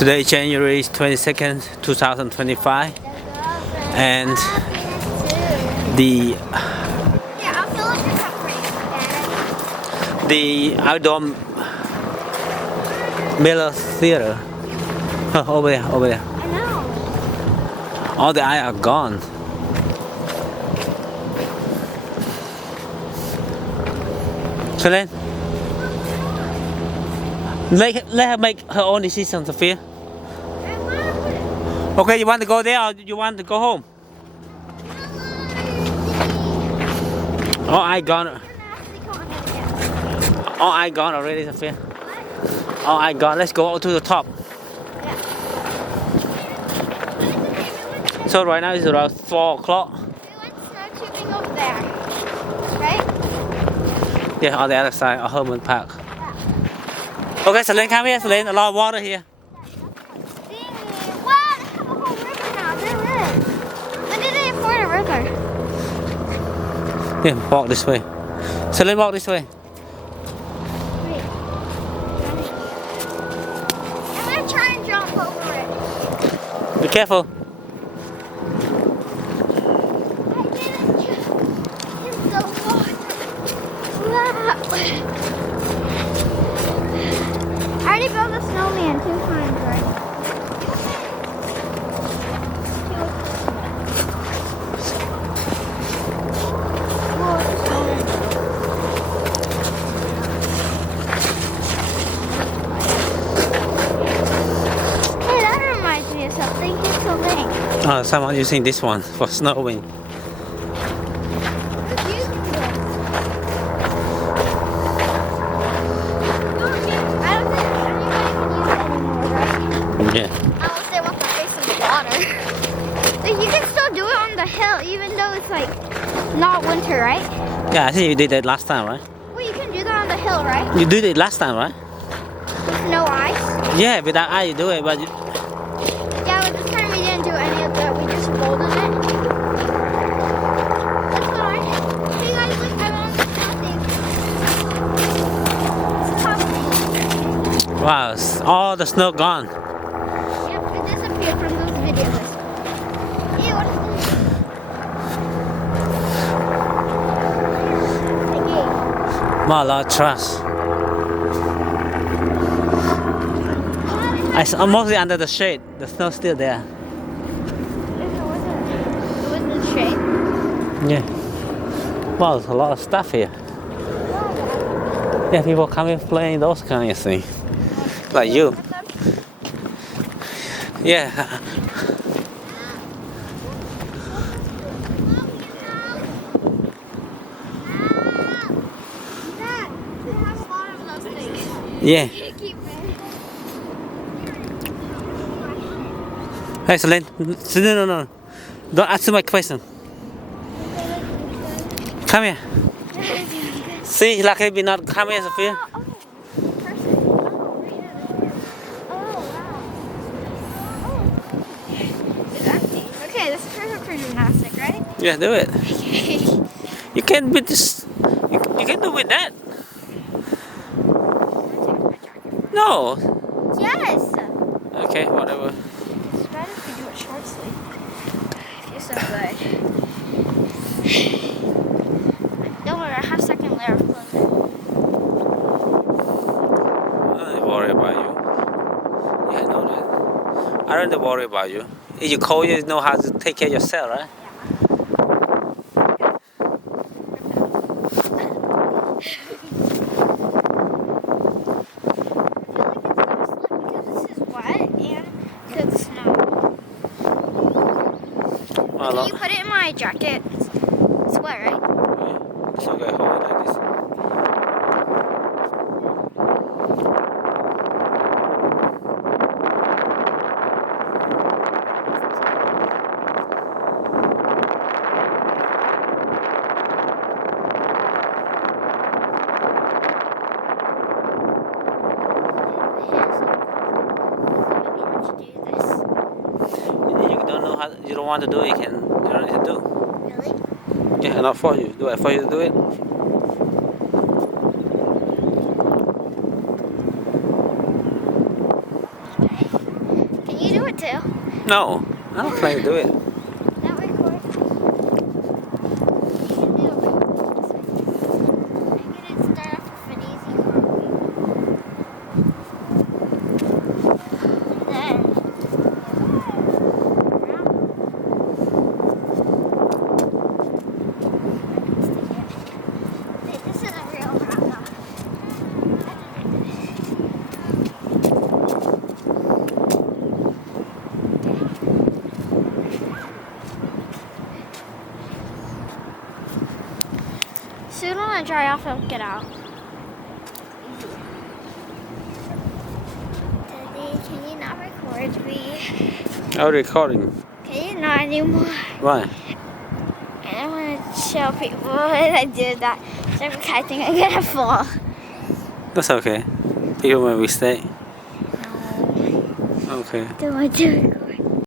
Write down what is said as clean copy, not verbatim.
Today, January 22nd, 2025, and the outdoor Miller Theater. Oh, over there, over there. I know. All the eyes are gone. Selene, let her make her own decision, Sophia. Okay, you want to go there or you want to go home? Oh, I gone. Oh, I gone already, Sophia. Oh, I gone. Let's go to the top. So right now it's around 4 o'clock. We went snow tubing over there, right? Yeah, on the other side of Hermann Park. Okay, Selene, come here, Selene. A lot of water here. Wow, they have a whole river now. When did they afford a river? Yeah, walk this way. Selene, walk this way. Wait. I'm gonna try and jump over it. Be careful. I didn't jump in the water. Wow. I already built a snowman 2 times, right? Hey, that reminds me of something. Here's the link. Oh, someone using this one for snowing. Who's using this? I don't think anybody can use it anymore, right? Yeah. Unless they want to face in the water. But you can still do it on the hill, even though it's like not winter, right? Yeah, I think you did that last time, right? Well, you can do that on the hill, right? You did it last time, right? With no ice. Yeah, without ice you do it, but you... Yeah, but this time we didn't do any of that. We just rolled in it. That's fine. Hey guys, look, I went on the snow thing. It's tough. Wow, all the snow gone. Yep, it disappeared from those videos. Ew, what is this? Wow, a lot of trash. I'm mostly under the shade. The snow's still there. It wasn't shade. Yeah. Wow, there's a lot of stuff here. Yeah, people come here playing those kind of things. Like you. Yeah. Yeah. Hey, Selene. No. Don't answer my question. Come here. See, like we not come here, Sophia. Okay, this is perfect for gymnastics, right? Yeah, do it. You can with this. You can do with that. No. Yes. Okay, whatever. It's better if you do it short sleeve. It feels so good. Don't worry, I have second layer of clothing. I don't worry about you. Yeah, I know that. I don't worry about you. If you cold, you know how to take care of yourself, right? Can you put it in my jacket? It's wet, right? Yeah. So okay, hold it like this. You don't want to do it, you don't need to do. Really? Yeah, not for you. Do I for you to do it? Okay. to. No, I don't plan to do it. Not record. I'm gonna start off with an easy cartwheel. Then. This is a real round. Soon when I dry off, I'll get out. Daddy, can you not record me? I'm recording. Can you not anymore? Why? I don't want to show people when I do that. So I think I'm gonna fall. That's okay. People make mistake. No. Okay. Do I do it?